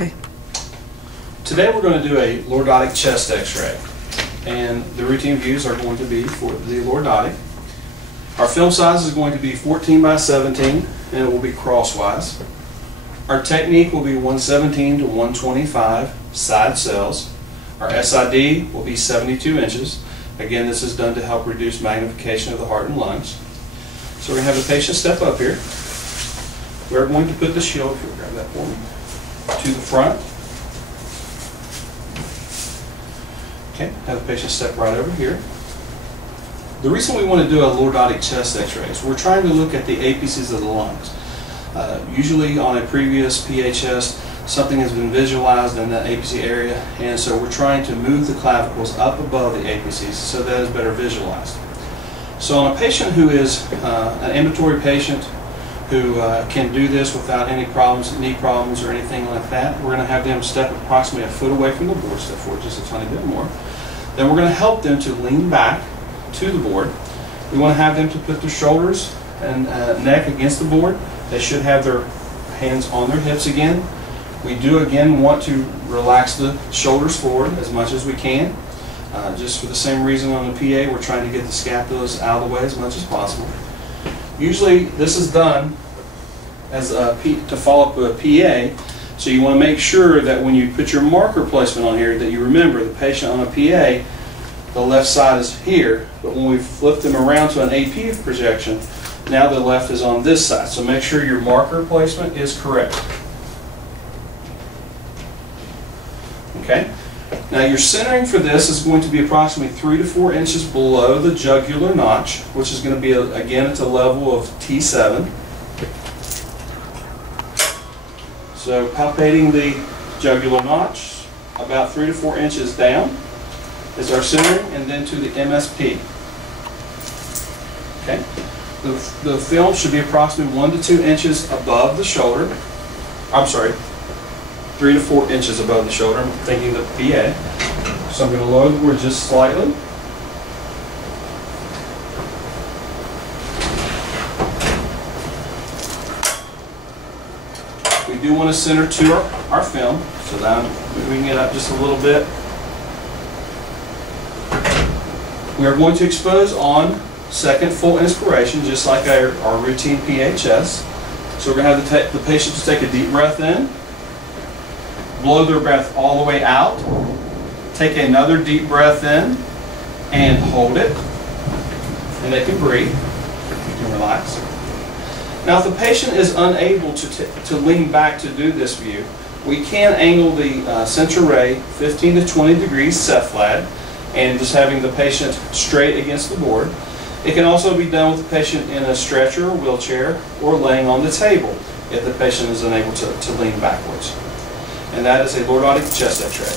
Okay. Today we're going to do a lordotic chest x-ray, and the routine views are going to be for the lordotic. Our film size is going to be 14 by 17, and it will be crosswise. Our technique will be 117 to 125 side cells. Our SID will be 72 inches. Again, this is done to help reduce magnification of the heart and lungs. So we're going to have the patient step up here. We're going to put the shield, if you'll grab that for me, to the front. Okay, have the patient step right over here. The reason we want to do a lordotic chest x-ray is we're trying to look at the apices of the lungs. Usually on a previous PA chest, something has been visualized in that apice area, and so we're trying to move the clavicles up above the apices so that is better visualized. So on a patient who is an ambulatory patient who can do this without any problems, knee problems or anything like that, we're going to have them step approximately a foot away from the board, step forward just a tiny bit more. Then we're going to help them to lean back to the board. We want to have them to put their shoulders and neck against the board. They should have their hands on their hips again. We do again want to relax the shoulders forward as much as we can. Just for the same reason on the PA, we're trying to get the scapulas out of the way as much as possible. Usually this is done as to follow up with a PA, so you want to make sure that when you put your marker placement on here that you remember the patient on a PA, the left side is here, but when we flip them around to an AP projection, now the left is on this side. So make sure your marker placement is correct. Okay? Now your centering for this is going to be approximately 3 to 4 inches below the jugular notch, which is going to be, again, at the level of T7. So palpating the jugular notch, about 3 to 4 inches down is our centering, and then to the MSP. Okay? The film should be approximately 1 to 2 inches above the shoulder. I'm sorry, 3 to 4 inches above the shoulder. I'm thinking the PA. So I'm going to lower the board just slightly. We do want to center to our film, so that we can get up just a little bit. We are going to expose on second full inspiration, just like our routine PA chest. So we're going to have the patient to take a deep breath in, blow their breath all the way out, take another deep breath in, and hold it. And they can breathe. You can relax. Now if the patient is unable to lean back to do this view, we can angle the center ray 15 to 20 degrees cephalad, and just having the patient straight against the board. It can also be done with the patient in a stretcher or wheelchair, or laying on the table if the patient is unable to lean backwards. And that is a lordotic chest x-ray.